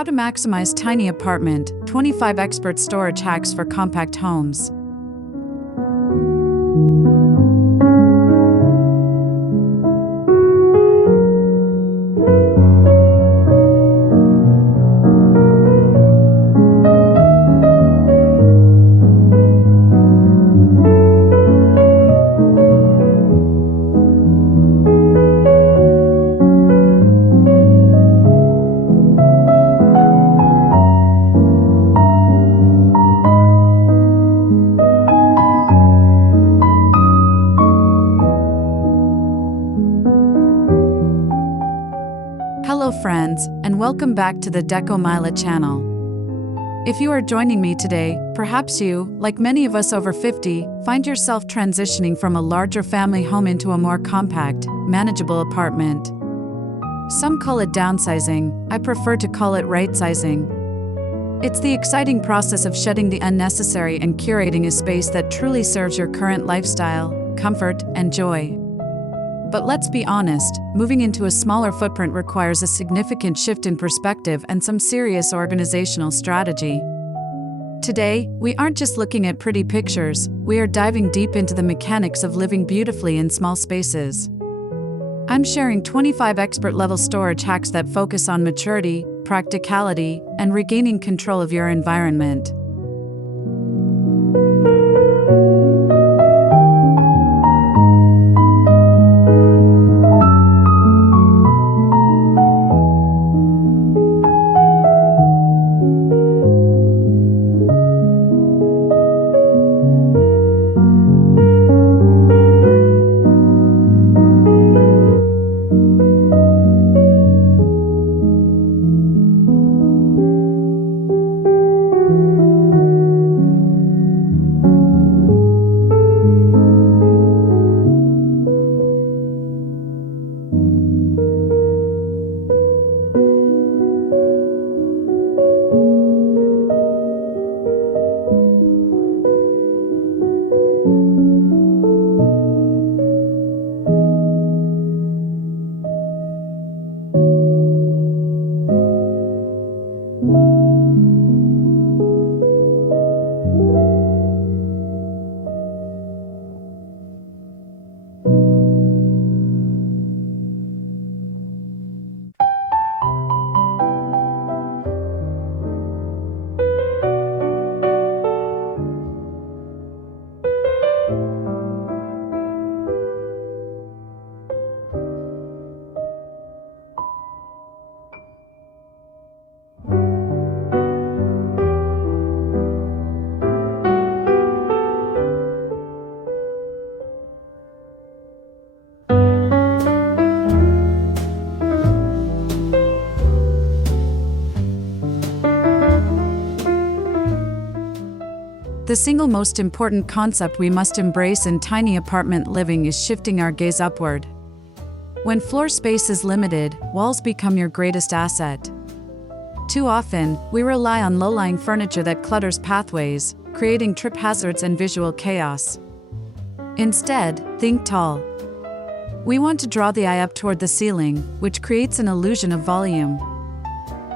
How to Maximize Tiny Apartment, 25 Expert Storage Hacks for Compact Homes. Hello friends, and welcome back to the Decomila channel. If you are joining me today, perhaps you, like many of us over 50, find yourself transitioning from a larger family home into a more compact, manageable apartment. Some call it downsizing, I prefer to call it right-sizing. It's the exciting process of shedding the unnecessary and curating a space that truly serves your current lifestyle, comfort, and joy. But let's be honest, moving into a smaller footprint requires a significant shift in perspective and some serious organizational strategy. Today, we aren't just looking at pretty pictures, we are diving deep into the mechanics of living beautifully in small spaces. I'm sharing 25 expert-level storage hacks that focus on maturity, practicality, and regaining control of your environment. The single most important concept we must embrace in tiny apartment living is shifting our gaze upward. When floor space is limited, walls become your greatest asset. Too often, we rely on low-lying furniture that clutters pathways, creating trip hazards and visual chaos. Instead, think tall. We want to draw the eye up toward the ceiling, which creates an illusion of volume.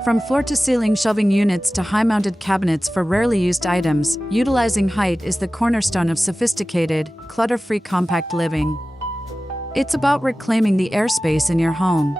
From floor-to-ceiling shelving units to high-mounted cabinets for rarely used items, utilizing height is the cornerstone of sophisticated, clutter-free compact living. It's about reclaiming the airspace in your home.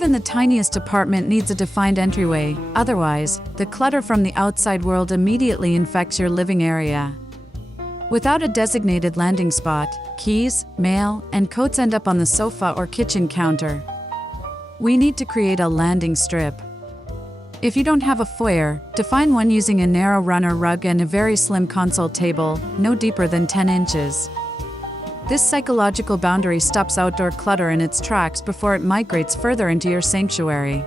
Even the tiniest apartment needs a defined entryway, otherwise, the clutter from the outside world immediately infects your living area. Without a designated landing spot, keys, mail, and coats end up on the sofa or kitchen counter. We need to create a landing strip. If you don't have a foyer, define one using a narrow runner rug and a very slim console table, no deeper than 10 inches. This psychological boundary stops outdoor clutter in its tracks before it migrates further into your sanctuary.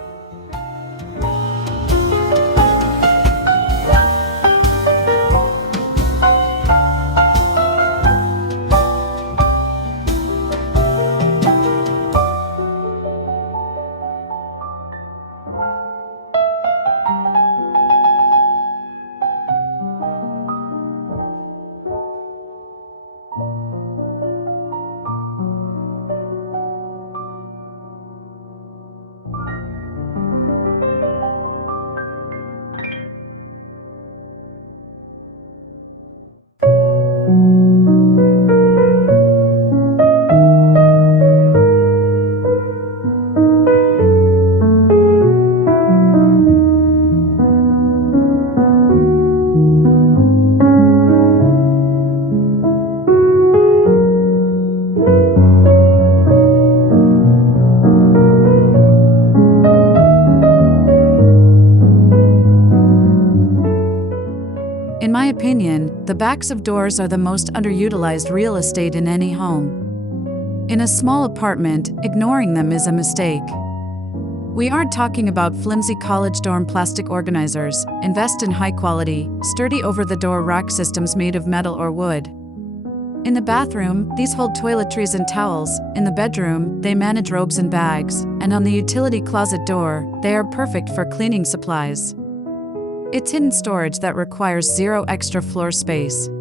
In my opinion, the backs of doors are the most underutilized real estate in any home. In a small apartment, ignoring them is a mistake. We aren't talking about flimsy college dorm plastic organizers. Invest in high-quality, sturdy over-the-door rack systems made of metal or wood. In the bathroom, these hold toiletries and towels. In the bedroom, they manage robes and bags. And on the utility closet door, they are perfect for cleaning supplies. It's hidden storage that requires zero extra floor space.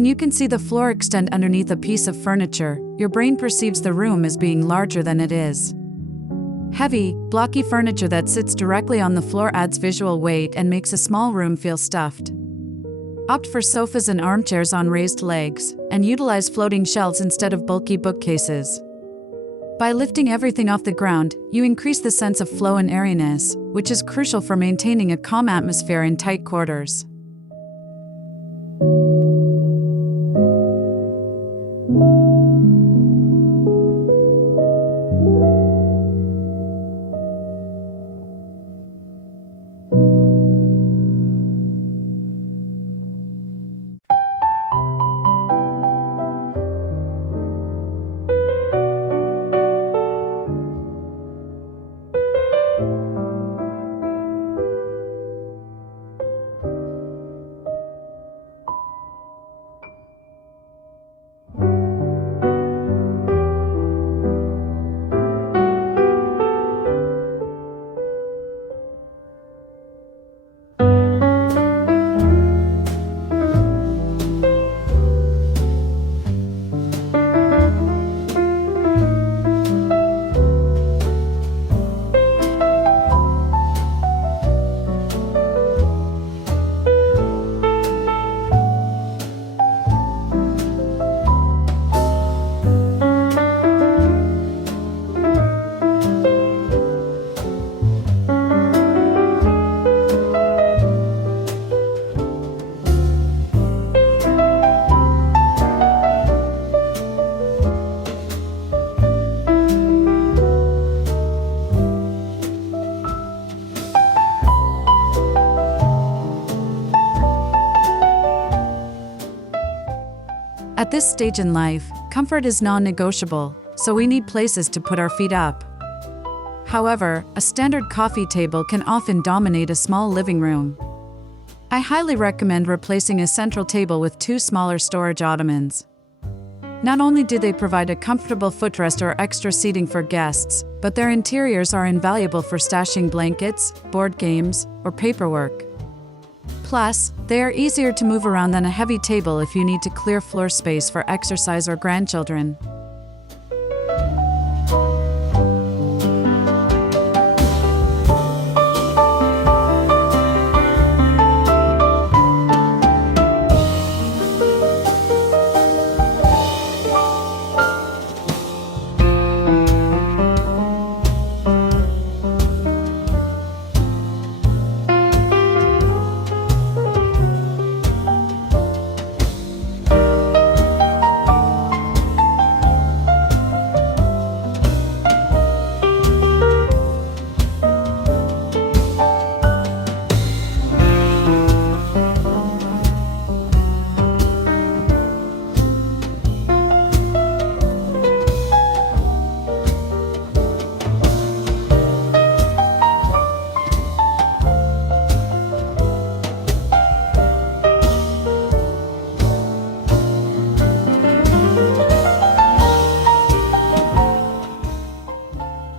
When you can see the floor extend underneath a piece of furniture, your brain perceives the room as being larger than it is. Heavy, blocky furniture that sits directly on the floor adds visual weight and makes a small room feel stuffed. Opt for sofas and armchairs on raised legs, and utilize floating shelves instead of bulky bookcases. By lifting everything off the ground, you increase the sense of flow and airiness, which is crucial for maintaining a calm atmosphere in tight quarters. At this stage in life, comfort is non-negotiable, so we need places to put our feet up. However, a standard coffee table can often dominate a small living room. I highly recommend replacing a central table with 2 smaller storage ottomans. Not only do they provide a comfortable footrest or extra seating for guests, but their interiors are invaluable for stashing blankets, board games, or paperwork. Plus, they are easier to move around than a heavy table if you need to clear floor space for exercise or grandchildren.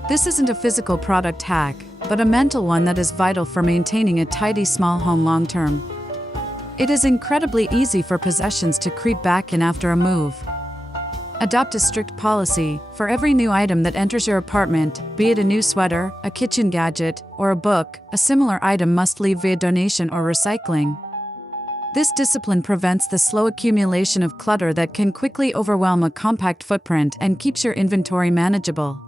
This isn't a physical product hack, but a mental one that is vital for maintaining a tidy small home long term. It is incredibly easy for possessions to creep back in after a move. Adopt a strict policy: for every new item that enters your apartment, be it a new sweater, a kitchen gadget, or a book, a similar item must leave via donation or recycling. This discipline prevents the slow accumulation of clutter that can quickly overwhelm a compact footprint and keeps your inventory manageable.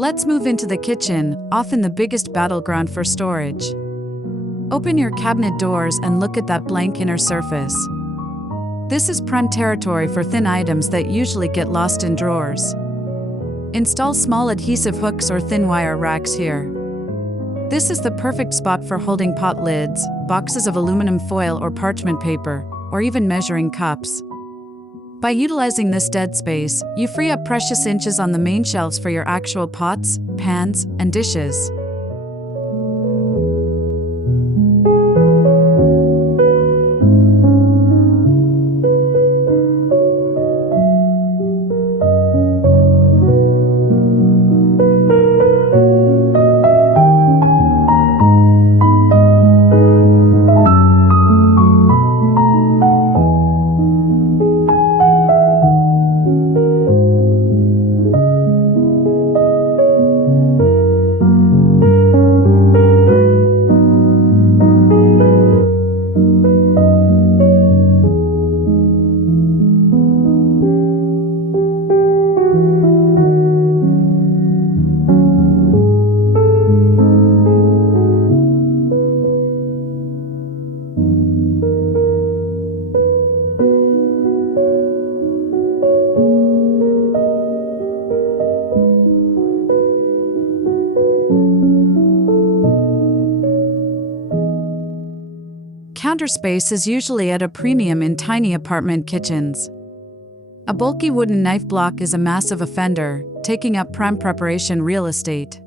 Let's move into the kitchen, often the biggest battleground for storage. Open your cabinet doors and look at that blank inner surface. This is prime territory for thin items that usually get lost in drawers. Install small adhesive hooks or thin wire racks here. This is the perfect spot for holding pot lids, boxes of aluminum foil or parchment paper, or even measuring cups. By utilizing this dead space, you free up precious inches on the main shelves for your actual pots, pans, and dishes. Counter space is usually at a premium in tiny apartment kitchens. A bulky wooden knife block is a massive offender, taking up prime preparation real estate.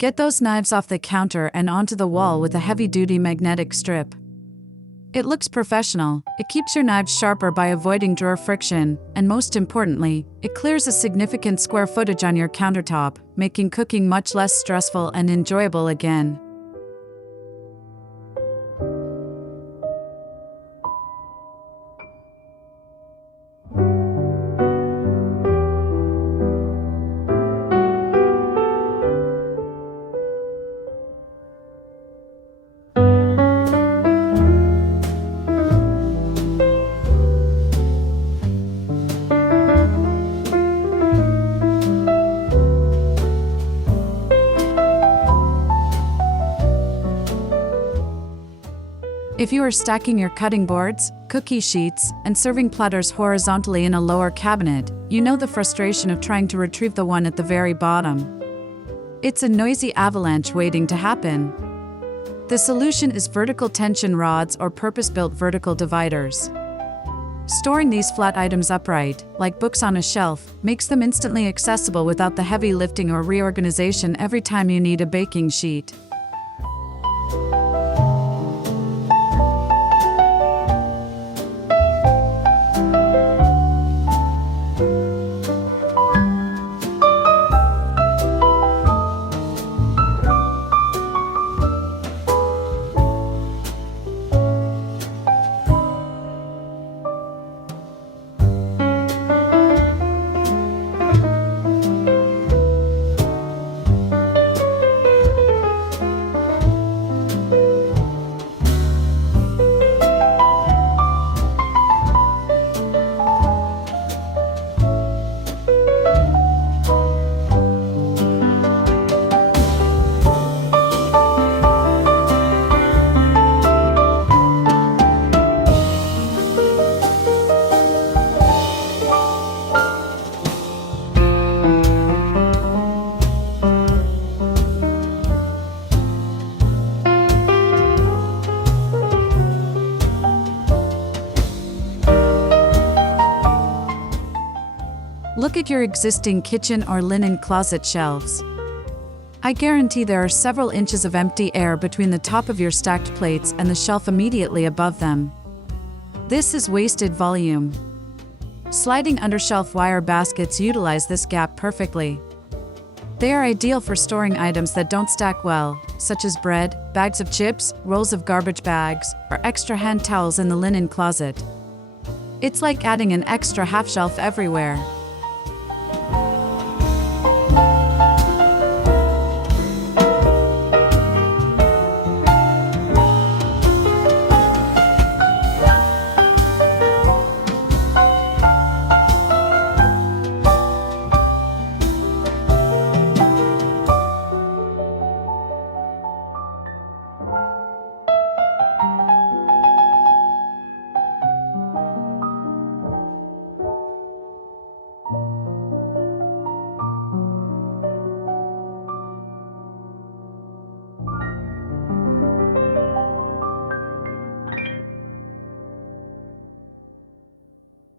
Get those knives off the counter and onto the wall with a heavy-duty magnetic strip. It looks professional, it keeps your knives sharper by avoiding drawer friction, and most importantly, it clears a significant square footage on your countertop, making cooking much less stressful and enjoyable again. If you are stacking your cutting boards, cookie sheets, and serving platters horizontally in a lower cabinet, you know the frustration of trying to retrieve the one at the very bottom. It's a noisy avalanche waiting to happen. The solution is vertical tension rods or purpose-built vertical dividers. Storing these flat items upright, like books on a shelf, makes them instantly accessible without the heavy lifting or reorganization every time you need a baking sheet. Look at your existing kitchen or linen closet shelves. I guarantee there are several inches of empty air between the top of your stacked plates and the shelf immediately above them. This is wasted volume. Sliding undershelf wire baskets utilize this gap perfectly. They are ideal for storing items that don't stack well, such as bread, bags of chips, rolls of garbage bags, or extra hand towels in the linen closet. It's like adding an extra half shelf everywhere.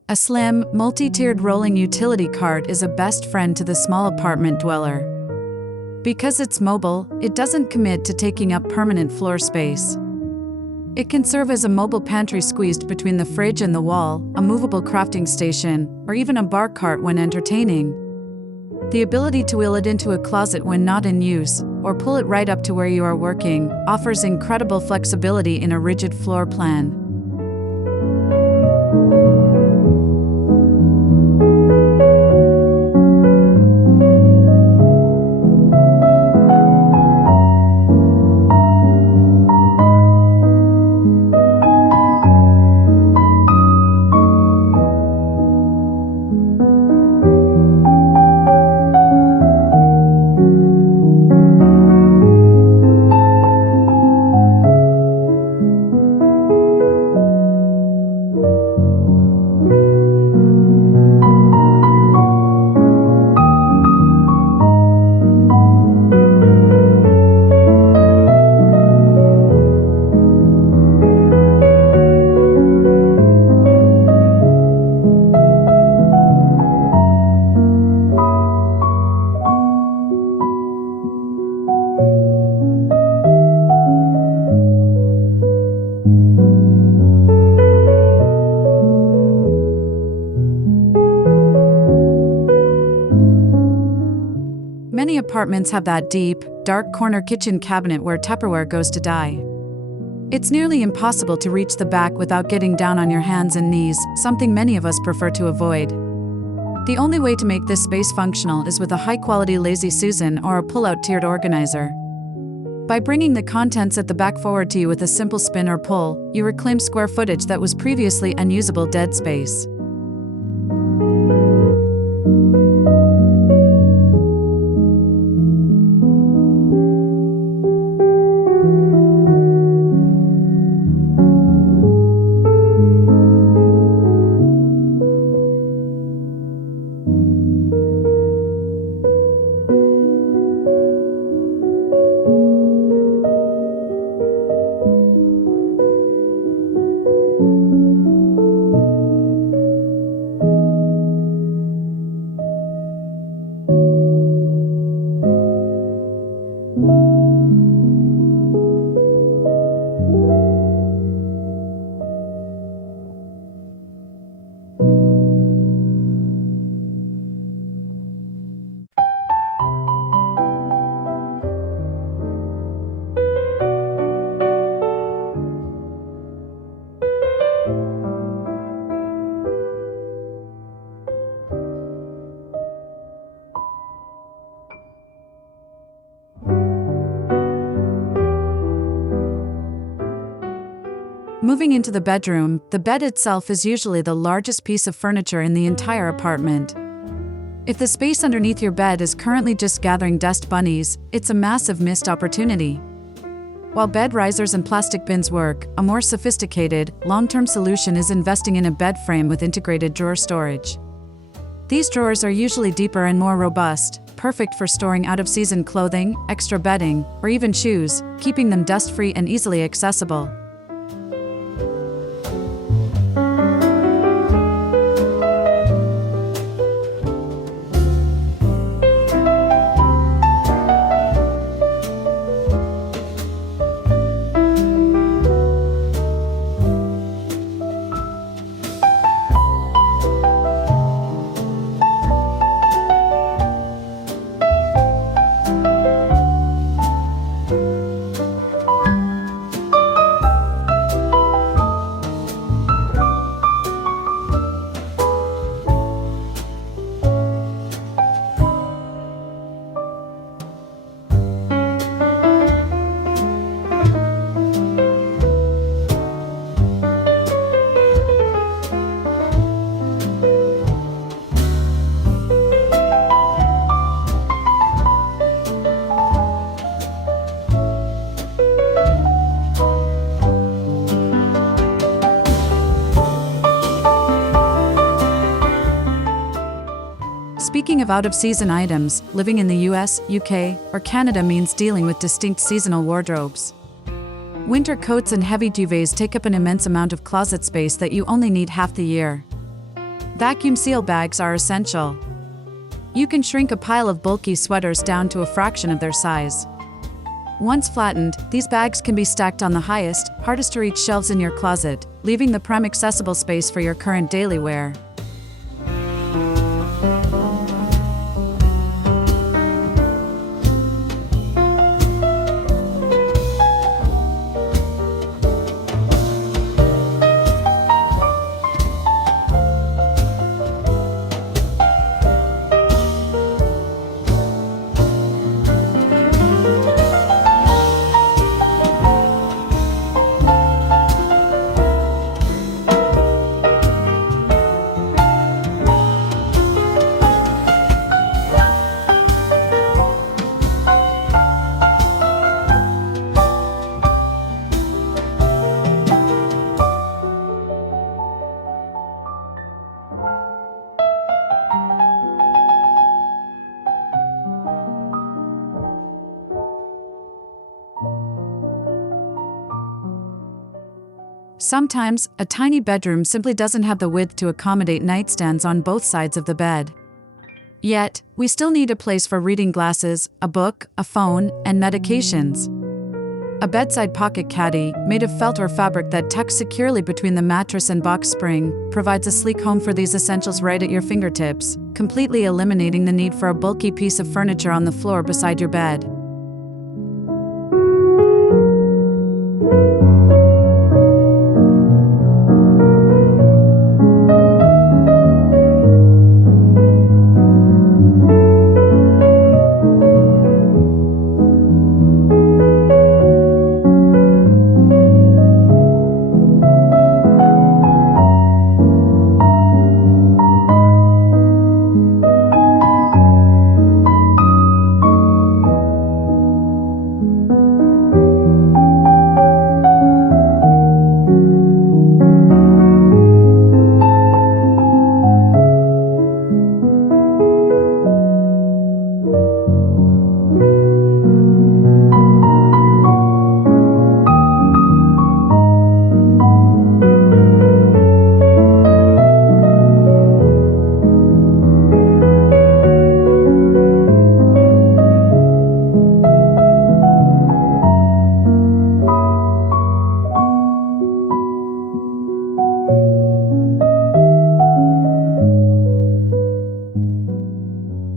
A slim, multi-tiered rolling utility cart is a best friend to the small apartment dweller. Because it's mobile, it doesn't commit to taking up permanent floor space. It can serve as a mobile pantry squeezed between the fridge and the wall, a movable crafting station, or even a bar cart when entertaining. The ability to wheel it into a closet when not in use, or pull it right up to where you are working, offers incredible flexibility in a rigid floor plan. apartments have that deep, dark corner kitchen cabinet where Tupperware goes to die. It's nearly impossible to reach the back without getting down on your hands and knees, something many of us prefer to avoid. The only way to make this space functional is with a high-quality Lazy Susan or a pull-out tiered organizer. By bringing the contents at the back forward to you with a simple spin or pull, you reclaim square footage that was previously unusable dead space. Moving into the bedroom, the bed itself is usually the largest piece of furniture in the entire apartment. If the space underneath your bed is currently just gathering dust bunnies, it's a massive missed opportunity. While bed risers and plastic bins work, a more sophisticated, long-term solution is investing in a bed frame with integrated drawer storage. These drawers are usually deeper and more robust, perfect for storing out-of-season clothing, extra bedding, or even shoes, keeping them dust-free and easily accessible. Speaking of out-of-season items, living in the US, UK, or Canada means dealing with distinct seasonal wardrobes. Winter coats and heavy duvets take up an immense amount of closet space that you only need half the year. Vacuum seal bags are essential. You can shrink a pile of bulky sweaters down to a fraction of their size. Once flattened, these bags can be stacked on the highest, hardest to reach shelves in your closet, leaving the prime accessible space for your current daily wear. Sometimes, a tiny bedroom simply doesn't have the width to accommodate nightstands on both sides of the bed. Yet, we still need a place for reading glasses, a book, a phone, and medications. A bedside pocket caddy, made of felt or fabric that tucks securely between the mattress and box spring, provides a sleek home for these essentials right at your fingertips, completely eliminating the need for a bulky piece of furniture on the floor beside your bed.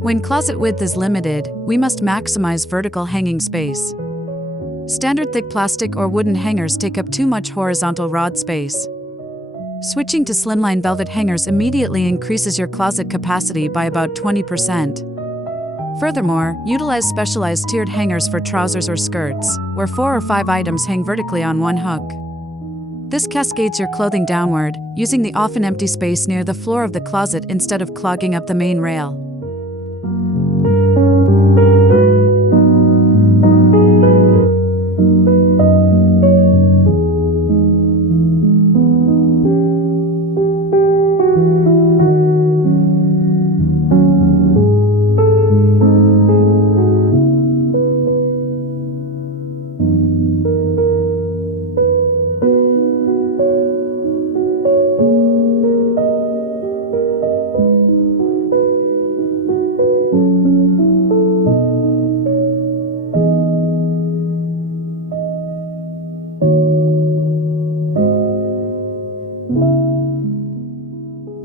When closet width is limited, we must maximize vertical hanging space. Standard thick plastic or wooden hangers take up too much horizontal rod space. Switching to slimline velvet hangers immediately increases your closet capacity by about 20%. Furthermore, utilize specialized tiered hangers for trousers or skirts, where 4 or 5 items hang vertically on one hook. This cascades your clothing downward, using the often empty space near the floor of the closet instead of clogging up the main rail.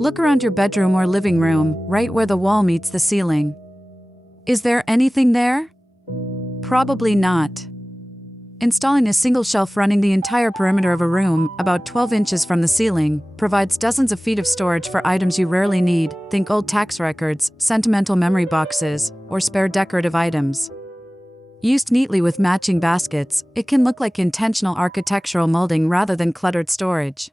Look around your bedroom or living room, right where the wall meets the ceiling. Is there anything there? Probably not. Installing a single shelf running the entire perimeter of a room, about 12 inches from the ceiling, provides dozens of feet of storage for items you rarely need, think old tax records, sentimental memory boxes, or spare decorative items. Used neatly with matching baskets, it can look like intentional architectural molding rather than cluttered storage.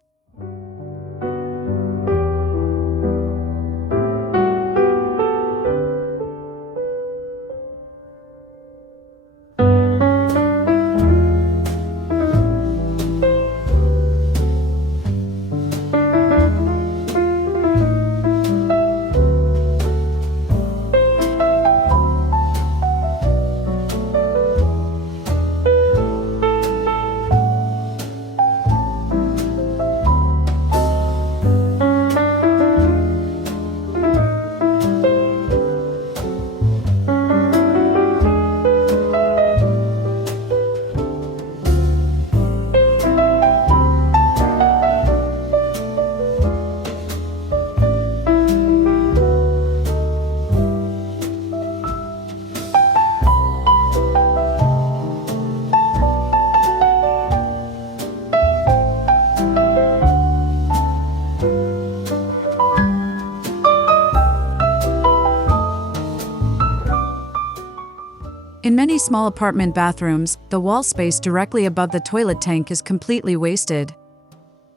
In many small apartment bathrooms, the wall space directly above the toilet tank is completely wasted.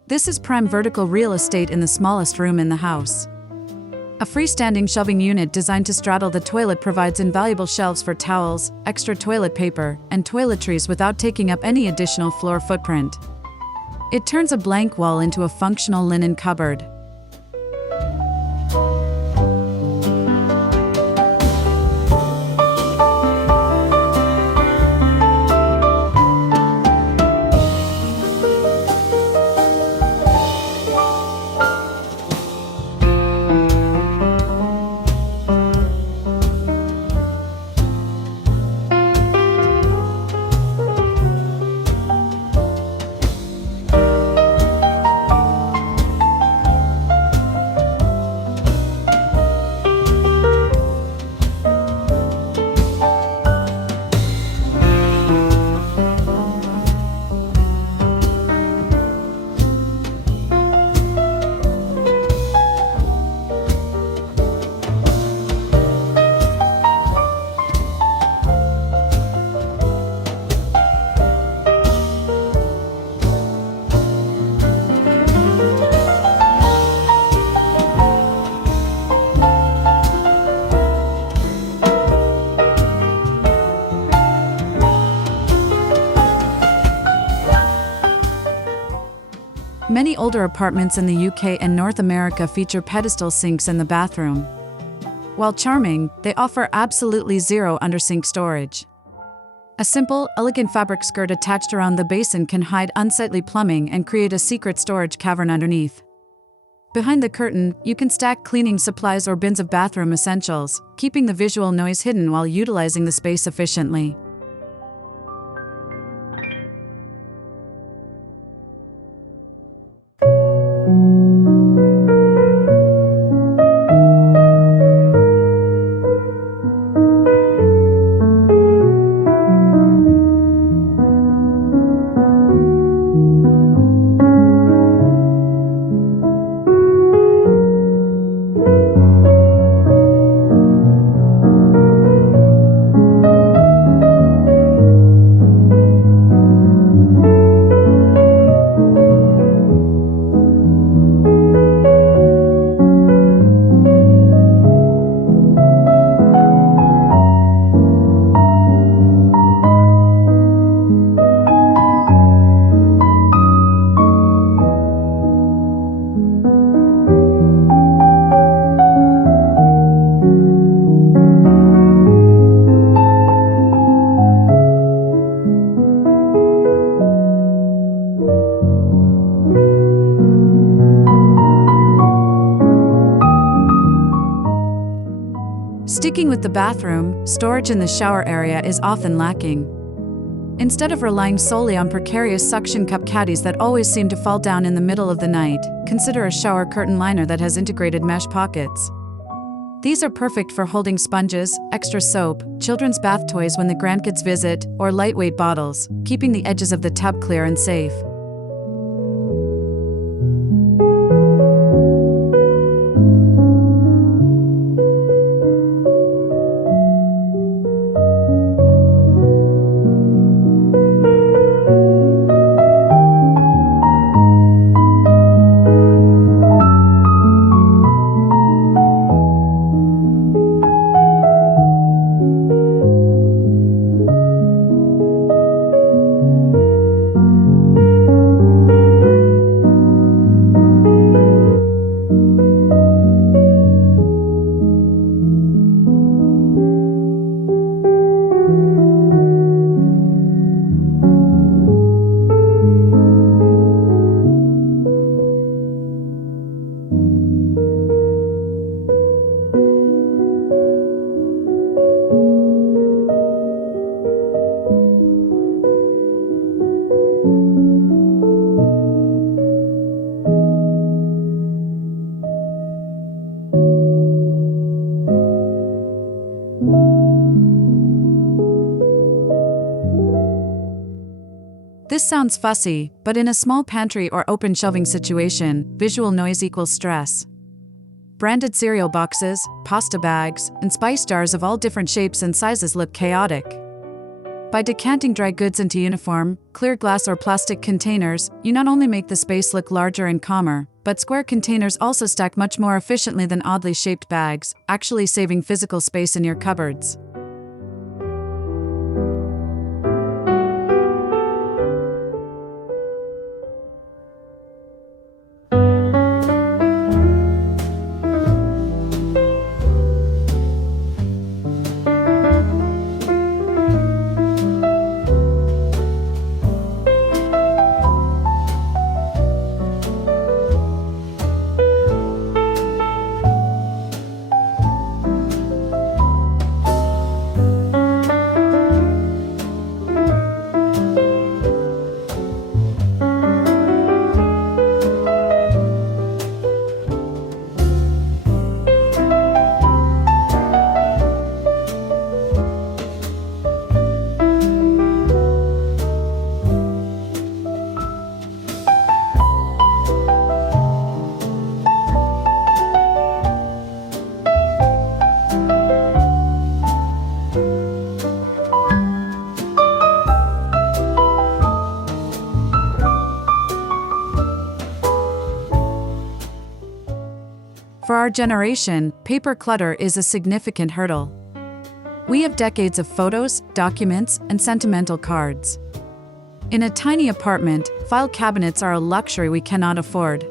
This is prime vertical real estate in the smallest room in the house. A freestanding shelving unit designed to straddle the toilet provides invaluable shelves for towels, extra toilet paper, and toiletries without taking up any additional floor footprint. It turns a blank wall into a functional linen cupboard. older apartments in the UK and North America feature pedestal sinks in the bathroom. While charming, they offer absolutely zero under-sink storage. A simple, elegant fabric skirt attached around the basin can hide unsightly plumbing and create a secret storage cavern underneath. Behind the curtain, you can stack cleaning supplies or bins of bathroom essentials, keeping the visual noise hidden while utilizing the space efficiently. Sticking with the bathroom, storage in the shower area is often lacking. Instead of relying solely on precarious suction cup caddies that always seem to fall down in the middle of the night, consider a shower curtain liner that has integrated mesh pockets. These are perfect for holding sponges, extra soap, children's bath toys when the grandkids visit, or lightweight bottles, keeping the edges of the tub clear and safe. This sounds fussy, but in a small pantry or open shelving situation, visual noise equals stress. Branded cereal boxes, pasta bags, and spice jars of all different shapes and sizes look chaotic. By decanting dry goods into uniform, clear glass or plastic containers, you not only make the space look larger and calmer, but square containers also stack much more efficiently than oddly shaped bags, actually saving physical space in your cupboards. For our generation, paper clutter is a significant hurdle. We have decades of photos, documents, and sentimental cards. In a tiny apartment, file cabinets are a luxury we cannot afford.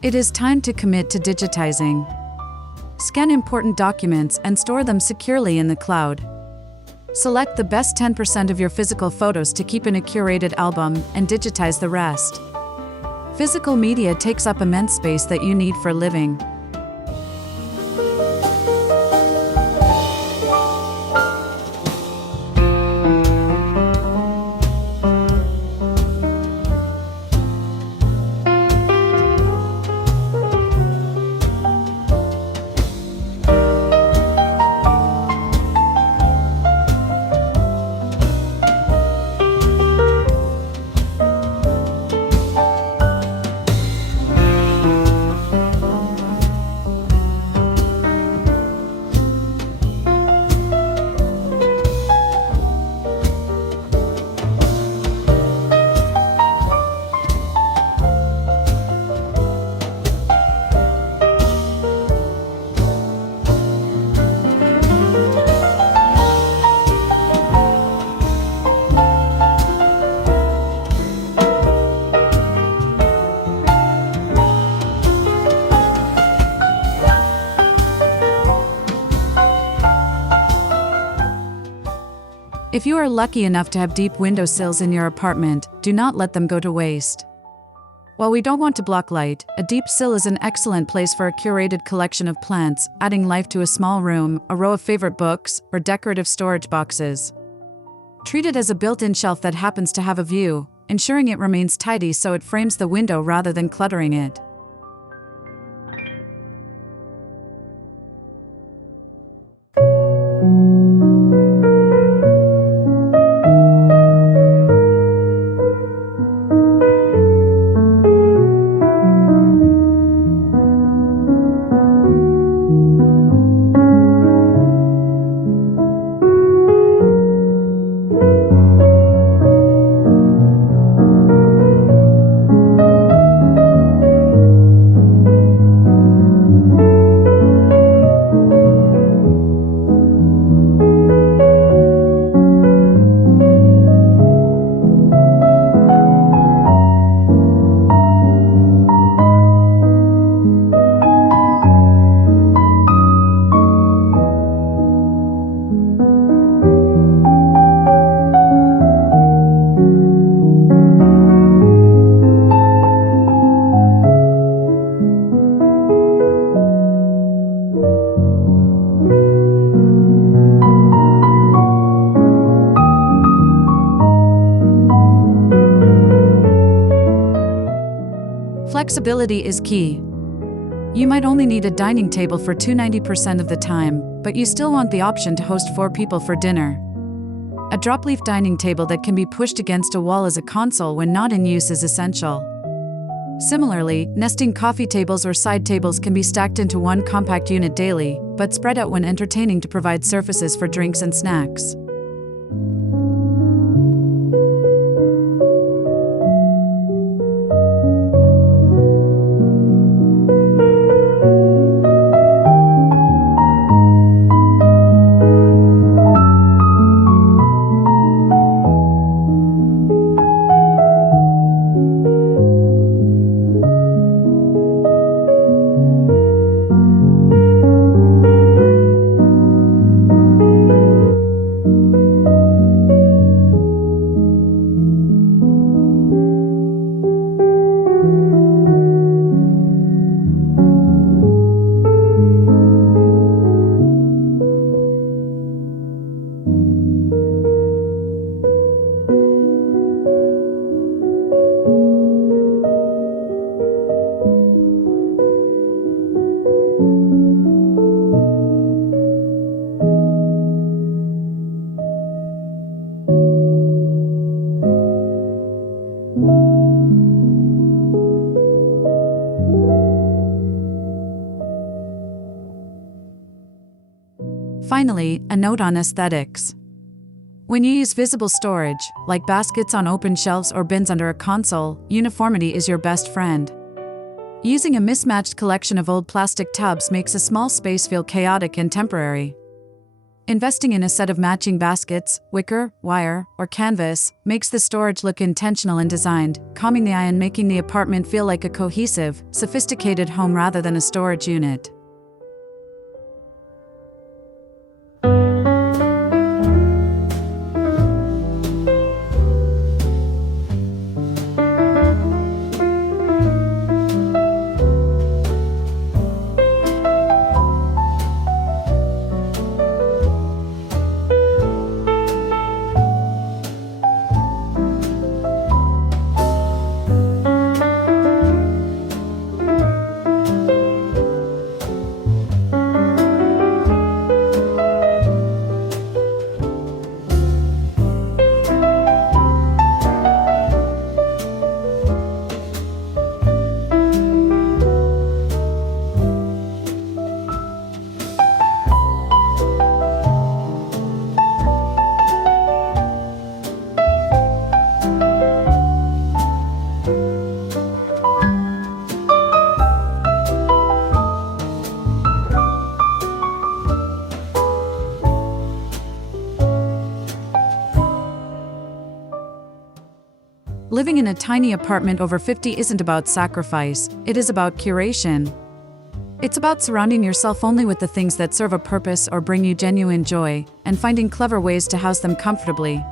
It is time to commit to digitizing. Scan important documents and store them securely in the cloud. Select the best 10% of your physical photos to keep in a curated album and digitize the rest. Physical media takes up immense space that you need for living. If you are lucky enough to have deep windowsills in your apartment, do not let them go to waste. While we don't want to block light, a deep sill is an excellent place for a curated collection of plants, adding life to a small room, a row of favorite books, or decorative storage boxes. Treat it as a built-in shelf that happens to have a view, ensuring it remains tidy so it frames the window rather than cluttering it. Flexibility is key. You might only need a dining table for 90% of the time, but you still want the option to host 4 people for dinner. A drop-leaf dining table that can be pushed against a wall as a console when not in use is essential. Similarly, nesting coffee tables or side tables can be stacked into one compact unit daily, but spread out when entertaining to provide surfaces for drinks and snacks. Finally, a note on aesthetics. When you use visible storage, like baskets on open shelves or bins under a console, uniformity is your best friend. Using a mismatched collection of old plastic tubs makes a small space feel chaotic and temporary. Investing in a set of matching baskets, wicker, wire, or canvas, makes the storage look intentional and designed, calming the eye and making the apartment feel like a cohesive, sophisticated home rather than a storage unit. Living in a tiny apartment over 50 isn't about sacrifice, it is about curation. It's about surrounding yourself only with the things that serve a purpose or bring you genuine joy, and finding clever ways to house them comfortably.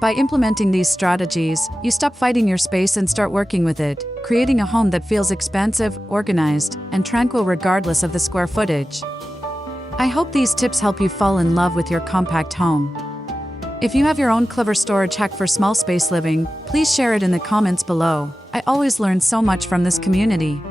By implementing these strategies, you stop fighting your space and start working with it, creating a home that feels expansive, organized, and tranquil regardless of the square footage. I hope these tips help you fall in love with your compact home. If you have your own clever storage hack for small space living, please share it in the comments below. I always learn so much from this community.